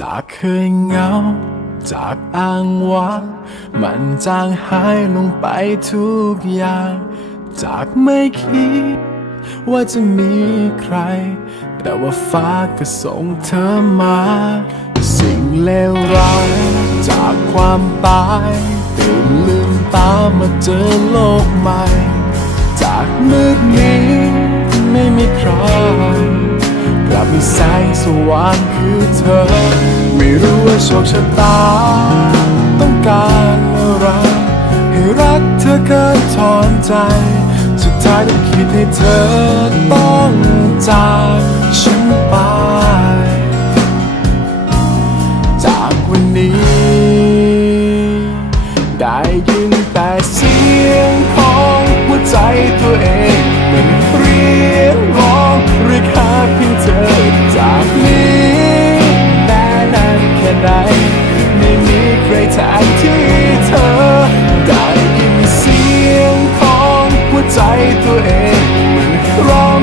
จากเคยเหงา จากอ้างว้างมันจางหายลงไปทุกอย่าง จากไม่คิด ว่าจะมีใคร แต่ว่าฟ้าก็ส่งเธอมา สิ่งเลวร้ายจากความตายตื่นลืมตามาเจอโลกใหม่ จากมืดนี้ กลับมีแสงสว่างคือเธอ ไม่รู้ว่าโชคชะตา ต้องการอะไรให้รักเธอเกินถอนใจ สุดท้ายต้องคิดให้เธอต้องจากฉันไป จากวันนี้ ได้ เองเหมือนร้อง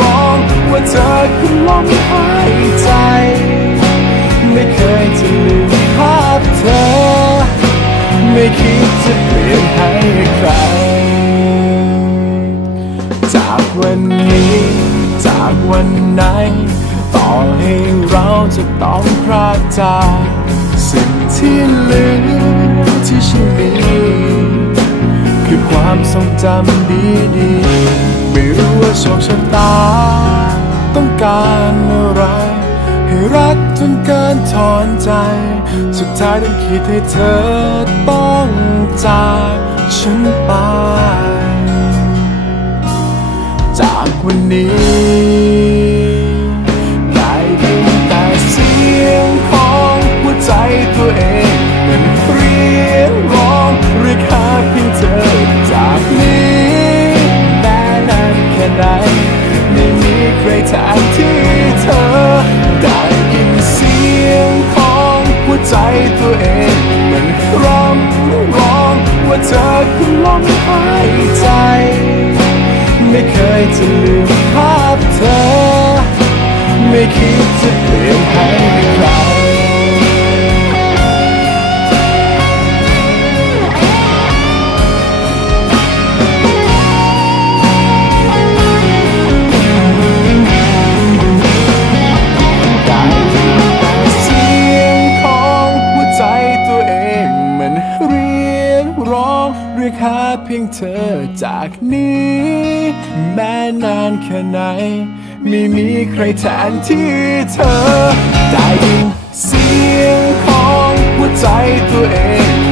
ร้องว่าเธอคือลมหายใจ ไม่เคยจะลืมภาพเธอ ไม่คิดจะเปลี่ยนให้ใคร จากวันนี้ จากวันไหน ต่อให้เราจะต้องพรากจากสิ่งที่เหลือที่ฉันมี คือความทรงจำดีๆไม่รู้ว่าโชคชะตา ต้องการอะไร ให้รักจนเกินถอนใจ สุดท้ายต้องคิดให้เธอต้องจากฉันไป จากวันนี้ นที่เธอ ได้ยินเสียงของหัวใจตัวเอง มันร้องร้องว่าเธอคือลมหายใจ ไม่เคยจะลืมภาพเธอ ไม่คิดจะเปลี่ยนให้ ร้องเรียกหาเพียงเธอจากนี้ แม้นานแค่ไหน ไม่มีใครแทนที่เธอ ได้ยินเสียงของหัวใจตัวเอง